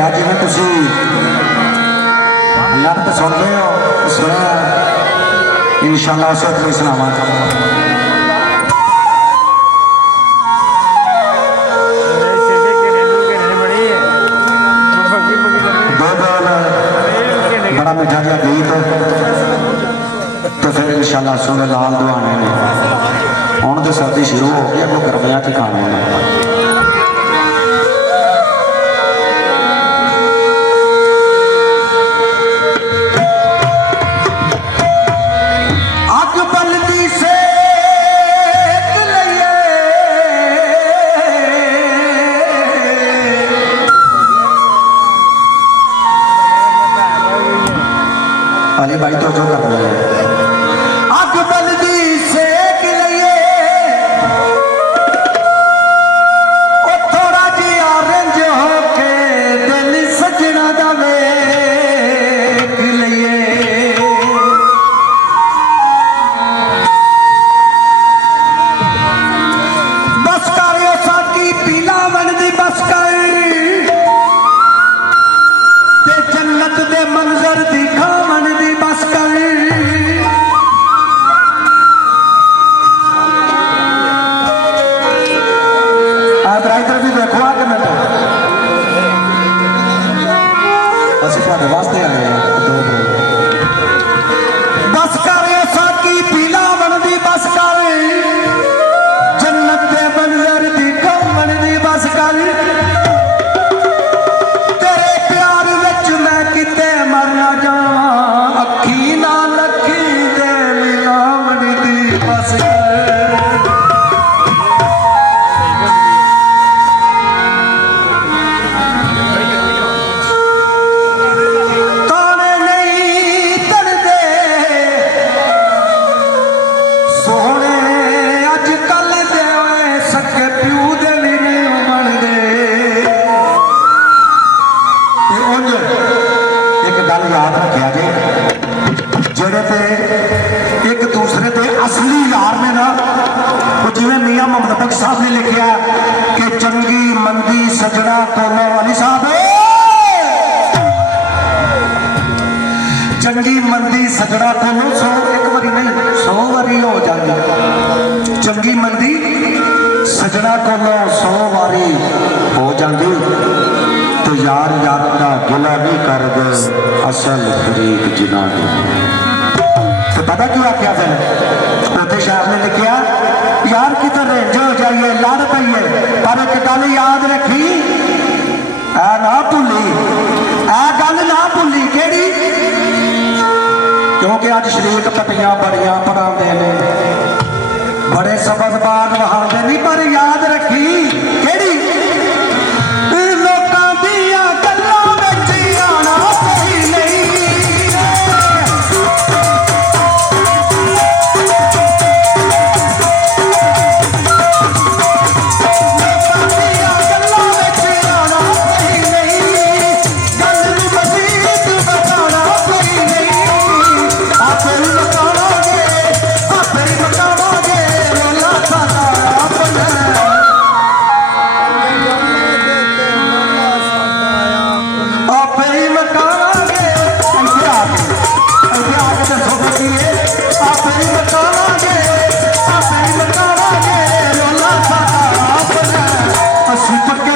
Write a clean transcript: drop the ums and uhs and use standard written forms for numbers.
रखा जिवें तुसी लफ्ज सुनते हो सुनिया इंशाअल्लाह उसे तुसीं सुनावांगा। बड़ा मीठा जिहा गीत तो फिर इंशाअल्लाह सुने लाल दुआने ने हुण तो सर्दी शुरू हो गई अगों गर्मियां ठिकाने ने। अली भाई तो जो कर रहे हैं अग बलदी सेक लइए ओ थोड़ा जिहा रंज होके दिल सजना दा वेख लइए। बस कर साकी पीला बनदी बस कर ते जन्नत दे मंजर दिखा वास्ते आए दो बस कर साकी पीला बनदी बस कर जन्नत दे मंजर दिखा बनदी बस कर तेरे प्यार विच मैं किते मर ना जावां अखी ना लखी दे मिला बनदी बस कर। याद रखा जी जेड़े ते एक दूसरे के असली यार ने ना वो जिवें मियां मोहम्मद बख्श साहब ने लिखा कि चंगी मंदी सजना कोलो अली साहब चंगी मंदी सजना कोलो 100 एक बारी नहीं 100 बारी हो जाती चंगी मंदी सजना कोलो 100 बारी हो जाती तो यार यार का गिला नहीं कर दे असल तरीक जिना दे। तो पता क्यों आख्या फिर उसे शाह ने लिखा यार किधर रेंज हो जाइए लड़ पाइए पर एक गल याद रखी ऐ ना भुली ऐ गल ना भुली केड़ी क्योंकि अज शरीक पट्टियां बड़ियां पढ़ाते हैं बड़े सबक बाग वहाते नहीं पर याद रखी केड़ी पक्के